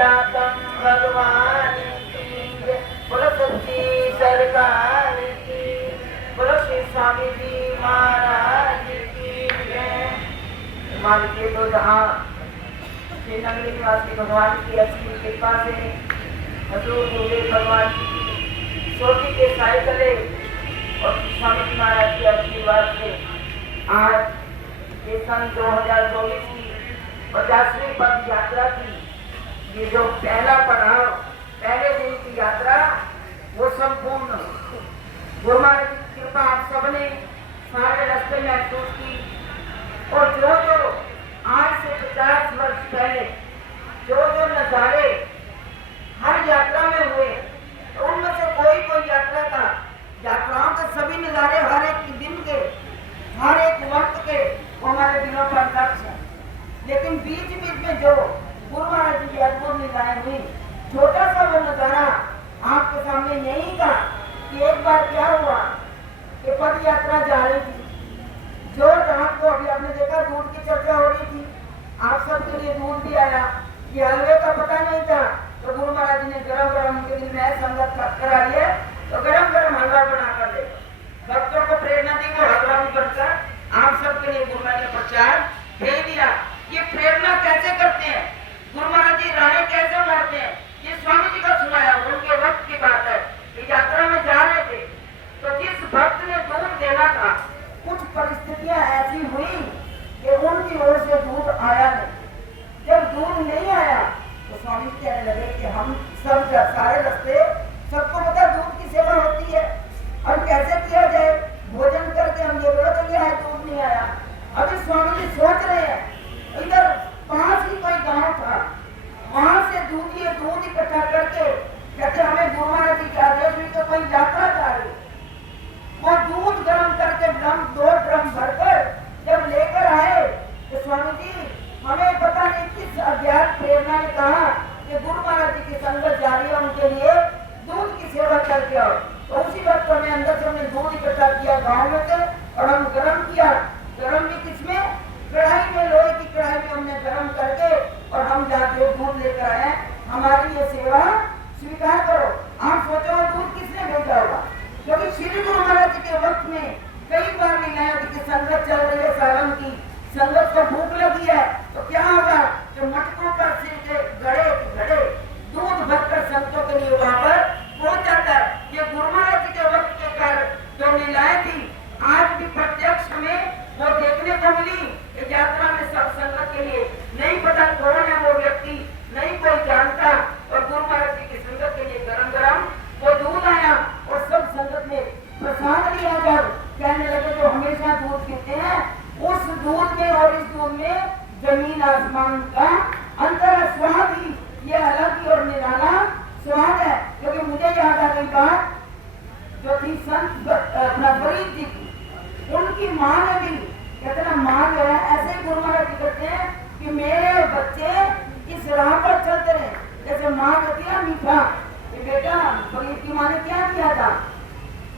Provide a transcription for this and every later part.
जातम भगवान की बोलो सच्ची सरकार की, बोलो श्री स्वामी जी महाराज की जय। मालिक तो जहाँ श्री नगरी निवासी भगवान की असीम कृपा से हजूर गुरुदेव भगवान की सोटी के साय तले और स्वामी जी महाराज के आशीर्वाद से आज ये सन 2024 की 50वीं पद यात्रा की ये जो पहला पड़ाव, पहले दिन की यात्रा वो संपूर्ण गुरु महाराज की कृपा आप सबने सारे रास्ते महसूस की। और जो आज से 50 वर्ष पहले जो नजारे हर यात्रा में हुए, तो उनमें से कोई यात्राओं के सभी नजारे हर एक दिन के, हर एक वक्त के वो हमारे दिलों पर दर्ज है। लेकिन बीच में जो गुरु महाराज जी की अद्भुत लीलाएं हुई, छोटा सा वो नजारा आपके सामने यही था कि एक बार क्या हुआ कि पद यात्रा जा रही थी, जो रात को अभी आपने देखा दूध की चर्चा हो रही थी, आप सबके लिए दूध भी आया, ये हलवे का पता नहीं था, तो गुरु महाराज जी ने गरम उनके दिल में संगत करा लिया, तो गरम हलवा बना कर दे भक्तों को प्रेरणा दी, वो हलवा भी बनकर आप सबके लिए गुरु महाराज ने प्रचार भेज दिया। ये प्रेरणा कैसे करते हैं, गुरु महाराज जी राहें कैसे मारते हैं, ये स्वामी जी का सुनाया उनके वक्त की बात है। यात्रा में जा रहे थे तो जिस भक्त ने दूध देना था, कुछ परिस्थितियां ऐसी हुई कि उनकी ओर से दूध आया नहीं। जब दूध नहीं आया तो स्वामी जी कहने लगे कि हम सब सारे रास्ते सबको पता दूध की सेवा होती है, अब कैसे किया जाए, भोजन करके हम ये बोलो तो ये है दूध नहीं आया। अभी स्वामी जी सोच रहे हैं, इधर पास ही कोई गांव था, वहां से दूध इकट्ठा करके कहते हमें गुरु महाराज जी के आदेश हुई तो कोई यात्रा जा रही, वो दूध गर्म करके दो ड्रम भरकर जब लेकर आए तो स्वामी जी हमें पता नहीं किस अज्ञात प्रेरणा ने कहा कि गुरु महाराज जी की संगत जा रही है, उनके लिए दूध की सेवा करके आओ। तो उसी वक्त हमें अंदर से हमने दूध इकट्ठा किया गाँव में से और हम गर्म किया, गर्म भी किसमें, कढ़ाई में, लोहे की कढ़ाई में हमने गर्म करके और हम जाके दूध लेकर आए, हमारी ये सेवा स्वीकार करो। आप सोचो दूध किसने भेजा होगा, क्योंकि श्री गुरु महाराज जी के वक्त में कई बार लीलाएं की संगत चल रही है, सावन की संगत को भूख लगी है, तो क्या होगा कि मटकों पर सिर के घड़े दूध भरकर संतों के लिए वहां पर पहुंच जाता है। ये गुरु महाराज जी के वक्त के कारण जो लीलाएं थी आज भी प्रत्यक्ष हमें वो देखने को मिली। यात्रा में सब संगत के लिए नहीं पता कौन है वो व्यक्ति, नहीं कोई जानता, और गुरु महाराज जी की संगत के लिए गरम वो दूध आया और सब संगत ने प्रसाद लिया। जब कहने लगे जो हमेशा दूध पीते हैं, उस दूध में और इस दूध में जमीन आसमान का अंतर है, स्वाद ही ये अलग ही और निराला स्वाद है। क्योंकि मुझे याद आ गई बात जो थी संत फरीद जी की, उनकी माँ ने भी कहते ना, माँ जो है ऐसे ही गुरु महाराज जी कहते हैं कि मेरे बच्चे इस राह पर चलते रहे, जैसे माँ कहती है मीठा, कि बेटा फरीद की माँ ने क्या किया था,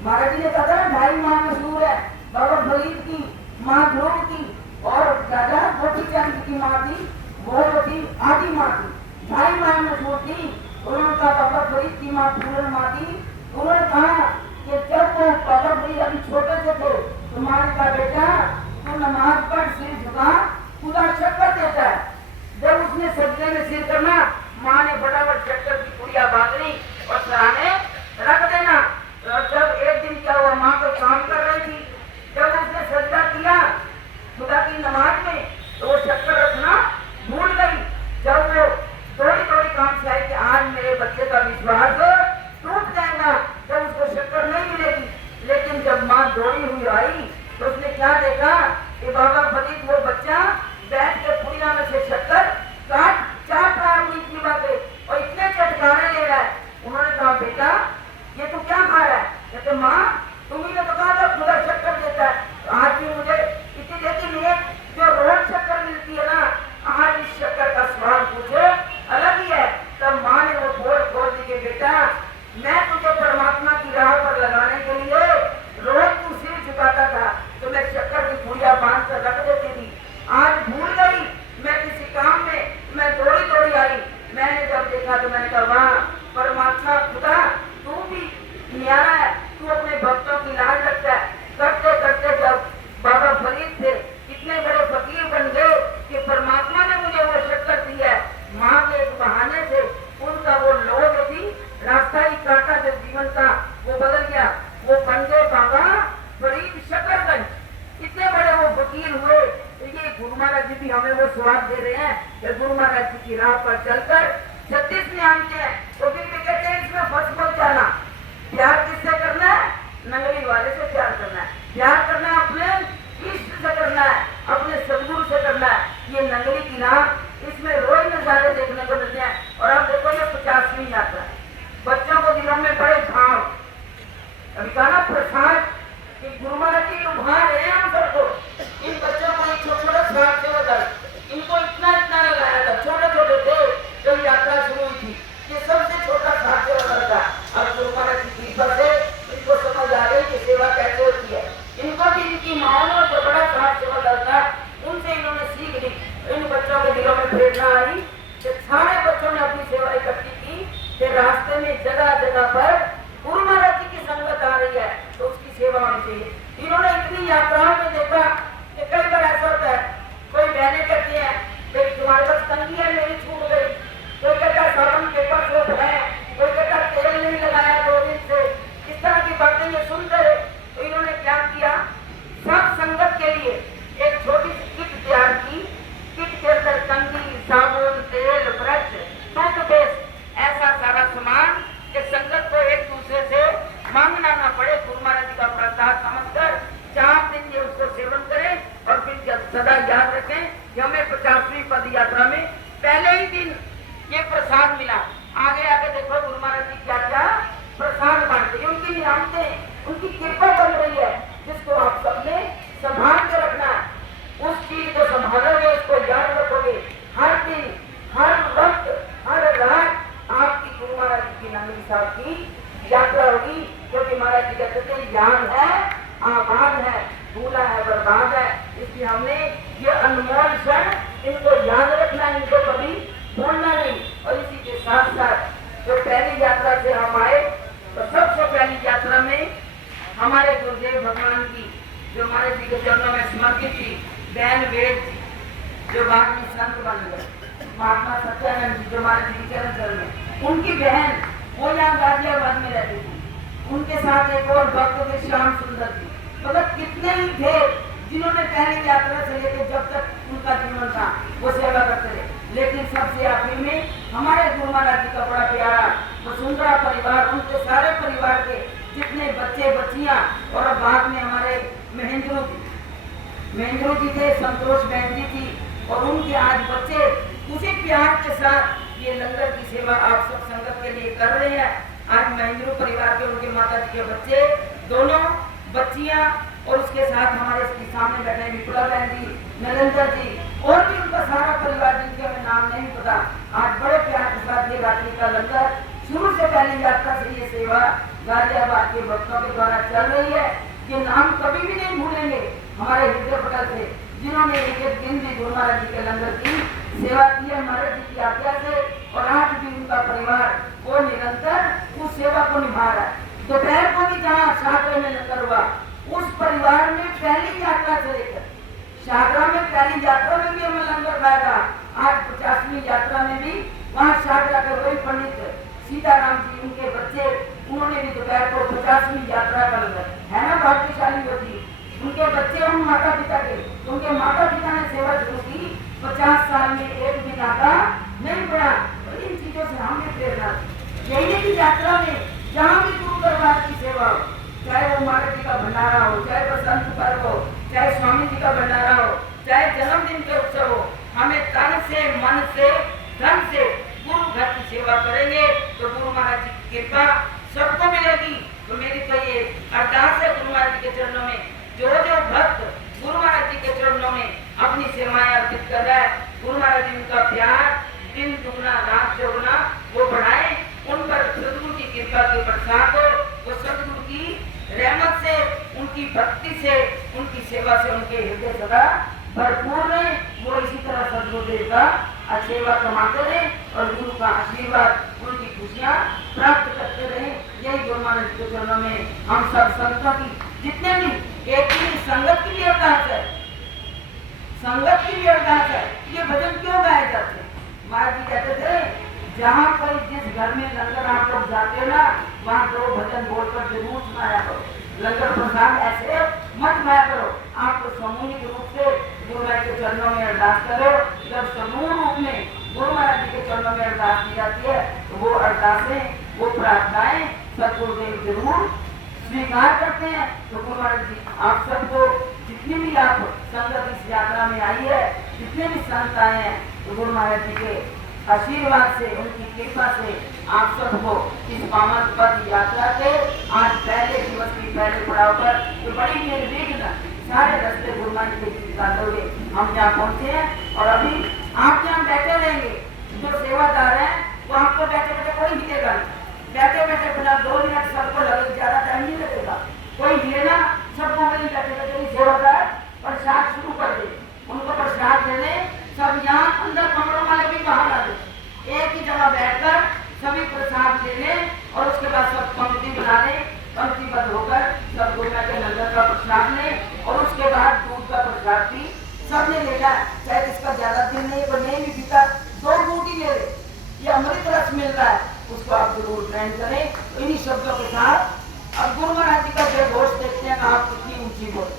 महाराज जी ने कहा था 2.5 माँ मशहूर है, बाबा फरीद की माँ ध्रुव की और दादा मोती चंद की माँ थी, वो थी आदि माँ थी, 2.5 माँ मशहूर थी। उन्होंने कहा बाबा फरीद की माँ पूर्ण माँ थी। उन्होंने कहा कि जब वो बाबा फरीद अभी छोटे से थे, तुम्हारे का बेटा तो नमाज पर सिर झुका, खुदा शक्कर देता है। जब उसने सजदे में सिर करना, माँ ने फटाफट शक्कर की पुड़िया बांधनी और सराहने रख देना। और जब एक दिन क्या हुआ, माँ को काम कर रही थी, जब उसने सजदा किया खुदा की नमाज में, तो वो शक्कर रखना भूल गई। जब वो थोड़ी काम से आई कि आज मेरे बच्चे का विश्वास टूट जाएगा, जब उसको शक्कर नहीं मिलेगी, लेकिन जब माँ दौड़ी हुई आई तो उसने क्या देखा कि बाबा फरीद वो बच्चा बैठ के पुड़िया में से शक्कर चाट रहा है उंगली बातें, और इतने चटकारे ले रहा है। उन्होंने कहा बेटा ये तू क्या खा रहा है, कहते माँ तुम्ही ने तो कहा था खुदा शक्कर देता है, तो आज भी मुझे इतनी देती नहीं है, जो रोज शक्कर मिलती है ना, आज इस शक्कर का स्वाद पूछे अलग ही है। तब माँ ने वो बोल दी कि बेटा मैं तुझे परमात्मा की राह पर लगाने के लिए रोज तू सिर झुकाता था, तो मैं शक्कर की पुड़िया बांध कर रख देती थी, आज भूल गई, मैं किसी काम में मैं दौड़ी आई, मैंने जब देखा तो मैंने कहा वाह परमात्मा खुदा तू भी न्यारा है, तू अपने भक्तों की लाज रखता है। करते करते जब बाबा फरीद थे इतने बड़े फकीर बन गए कि परमात्मा ने मुझे वो शक्कर दी है। माँ के एक बहाने से उनका वो लोभ थी, रास्ता ही काटा जो जीवन का वो बदल गया, वो बन गए बाबा फरीद शकरगंज। इतने बड़े वो फकीर हुए। ये गुरु महाराज जी भी हमें वो स्वाद दे रहे हैं कि गुरु महाराज जी की राह पर चलकर 36 ध्यान के हैं। तो फिर भी कहते हैं इसमें फंस मत जाना। प्यार किससे करना है? नंगली वाले से प्यार करना है। प्यार करना है अपने इष्ट से करना है, अपने सदगुरु से करना है। ये नंगली की राह इसमें रोज नजारे देखने को मिलते हैं। और आप देखो ये 50वीं यात्रा, बच्चों को दिलों में बड़े भाव, अभी कहा ना प्रसाद कि गुरु महाराज जी उभार रहे हैं हम सबको। इन बच्चों को छोटे छोटे से बदल इनको इतना इतना लगाया था, छोटे छोटे थे जब यात्रा शुरू हुई थी। ये सबसे छोटा साथ से बदल था। अब गुरु महाराज जी की कृपा से इनको समझ आ गई कि सेवा कैसे होती है। इनको भी इनकी माओ ने जो बड़ा साथ से बदल था उनसे इन्होंने सीख ली। इन बच्चों के दिलों में प्रेरणा आई कि सारे बच्चों ने अपनी सेवा इकट्ठी की कि रास्ते में जगह जगह पर गुरु महाराज जी की संगत आ रही है तो उसकी सेवा होनी चाहिए। इन्होंने इतनी यात्राओं में देखा कि कई बार ऐसा होता है, कोई बहनें कहती हैं कि तुम्हारे पास तंगी है मेरी छूट गई, कोई कहता साबुन के पास वो है, कोई कहता तेल नहीं लगाया 2 दिन से। इस तरह की बातें ये सुनते रहे। तो इन्होंने क्या किया, सब संगत के लिए एक छोटी सी किट तैयार की। किट के अंदर कंघी, साबुन, तेल, ब्रश, टूथपेस्ट, ऐसा सारा सामान कि संगत को एक दूसरे से मांगना ना पड़े। गुरु महाराज जी का प्रसाद समझकर 4 दिन ये उसको सेवन करें और फिर सदा याद रखें कि हमें 50वीं पद यात्रा में पहले ही दिन ये प्रसाद मिला। आगे आगे देखो गुरु महाराज जी क्या क्या प्रसाद बांटते, उनकी नियामतें, उनकी कृपा बन रही है जिसको आप सबने संभाल के रखना है। उस चीज को संभालोगे, उसको याद रखोगे, हर दिन हर वक्त हर रात आपकी गुरु महाराज जी की नंगली साहब की यात्रा होगी। क्योंकि महाराज जी कहते थे याद है आबाद है, भूला है बर्बाद है। इसलिए हमने ये अनमोल क्षण इनको याद रखना, इनको कभी भूलना नहीं। और इसी के साथ साथ जो पहली यात्रा से हम आए तो सबसे पहली यात्रा में हमारे गुरुदेव भगवान की जो महाराज जी के चरणों में समर्पित थी बहन वेद जी, जो बाद में संत बन गए, महात्मा सत्यानंद जी जो महाराज जी के चरण में, उनकी बहन वो यहाँ गाजियाबाद में रहती थी। उनके साथ एक और भक्त थे श्याम सुंदर जी। मतलब कितने ही थे जिन्होंने पहली यात्रा से लेकर जब तक उनका जीवन था वो सेवा करते रहे। लेकिन सबसे आखिर में हमारे गुरु महाराज जी का बड़ा प्यारा वसुंधरा परिवार, उनके सारे परिवार के जितने बच्चे बच्चियां, और अब बाद में हमारे महेंद्र जी थे, संतोष बहन जी थी, और उनके आज बच्चे उसी प्यार के साथ ये लंगर की सेवा आप सब संगत के लिए कर रहे हैं। आज महेंद्र परिवार के उनके माता जी के बच्चे दोनों बच्चियां और उसके साथ हमारे इसके सामने बैठे विपुला बहन जी, नरेंद्र जी और भी उनका सारा परिवार जिनके हमें नाम नहीं पता, आज बड़े प्यार के साथ ये रात्रि का लंगर शुरू से पहली यात्रा से ये सेवा गाजियाबाद के भक्तों के द्वारा चल रही है। ये नाम कभी भी नहीं भूलेंगे हमारे हृदय पटल से जिन्होंने एक दिन भी गुरु महाराज जी के लंगर की सेवा की है महाराज जी की आज्ञा से, और आज भी उनका परिवार वो निरंतर उस सेवा को निभा रहा है। दोपहर को भी जहाँ शाहगरा में लंगर हुआ उस परिवार में पहली यात्रा से लेकर शाहगरा में पहली यात्रा में भी हमें लंगर खाया था। आज 50वीं यात्रा में भी वहाँ शाहगरा के वही पंडित सीताराम जी उनके बच्चे, उन्होंने भी दोपहर को 50वीं यात्रा का लंगर है ना भाग्यशाली होती। उनके बच्चे उन माता पिता के, उनके माता पिता ने सेवा शुरू की 50 साल में एक दिन आका नहीं पड़ा। तो इन चीजों से हमें प्रेरणा यही की यात्रा में जहाँ भी गुरु दरबार की सेवा हो, चाहे वो महाराज जी का भंडारा हो, चाहे बसंत पर्व हो, चाहे स्वामी जी का भंडारा हो, चाहे जन्मदिन के उत्सव हो, हमें तन से मन से धन से गुरु घर की सेवा करेंगे तो गुरु महाराज जी की कृपा सबको मिलेगी। तो मेरी तो ये अरदास है गुरु महाराज जी के चरणों में, जो जो भक्त गुरु महाराज जी के चरणों में अपनी सेवाएं अर्पित कर रहा है, गुरु महाराज जी उनका प्यार दिन दुगना रात चौगुना वो बढ़ाए, उन पर सदगुरु की कृपा के बरसात हो, वो सदगुरु की रहमत से, उनकी भक्ति से, उनकी सेवा से उनके हृदय सदा भरपूर रहे। वो इसी तरह सदगुरुदेव का सेवा कमाते रहे और गुरु का आशीर्वाद, उनकी खुशियाँ प्राप्त करते रहे। यही गुरु महाराज के चरणों में हम सब संतों की, जितने भी एक ही संगत की भी अरदास है, संगत की भी अरदास है। ये भजन क्यों गाए जाते हैं? महाराज जी कहते थे, जहाँ पर जिस घर में लंगर आप लोग जाते हो ना, वहाँ दो भजन बोलकर जरूर सुनाया करो। लंगर प्रसाद ऐसे मत खाया करो। आप सामूहिक रूप से गुरु महाराज के चरणों में अरदास करो। जब समूह रूप में गुरु महाराज जी के चरणों में अरदास की जाती है तो वो अरदासें, वो प्रार्थनाएं सतगुरुदेव जरूर स्वीकार करते हैं। तो गुरु महाराज जी आप सबको, जितनी भी आप संगत इस यात्रा में आई है, जितने भी संत आए हैं, तो गुरु महाराज जी के आशीर्वाद से, उनकी कृपा से आप सबको इस पावन पद यात्रा के आज पहले दिवस की पहले पड़ाव पर तो बड़ी निर्विघ्न सारे रास्ते गुरु महाराज के निकालते हुए हम यहाँ पहुँचे हैं। और अभी आप यहाँ बैठे रहेंगे, जो सेवादार हैं वो आपको बैठे बैठे कोई हिलेगा नहीं। बैठे बैठे बिना 2 मिनट सबको लगे, ज्यादा टाइम नहीं लगेगा। कोई हिलेना, सबको वही बैठे बैठे सेवादार प्रसाद शुरू कर दे, उनको प्रसाद दे दे। सब यहाँ अंदर कमरों वाले भी बाहर आ जाए, एक ही जगह बैठकर सभी प्रसाद ले लें और उसके बाद सब पंक्ति बना लें, पंक्तिबद्ध होकर सब गुरु के लंगर का प्रसाद लें और उसके बाद दूध का प्रसाद भी सबने लेना। चाहे इसका ज्यादा दिन नहीं, पर नहीं भी पीता 2 घूंट ही ले ले, ये अमृत रस मिल रहा है, उसको आप जरूर ग्रहण करें। इन्हीं शब्दों के साथ अब गुरु महाराज जी का जय घोष देखते हैं, आप कितनी ऊंची बोल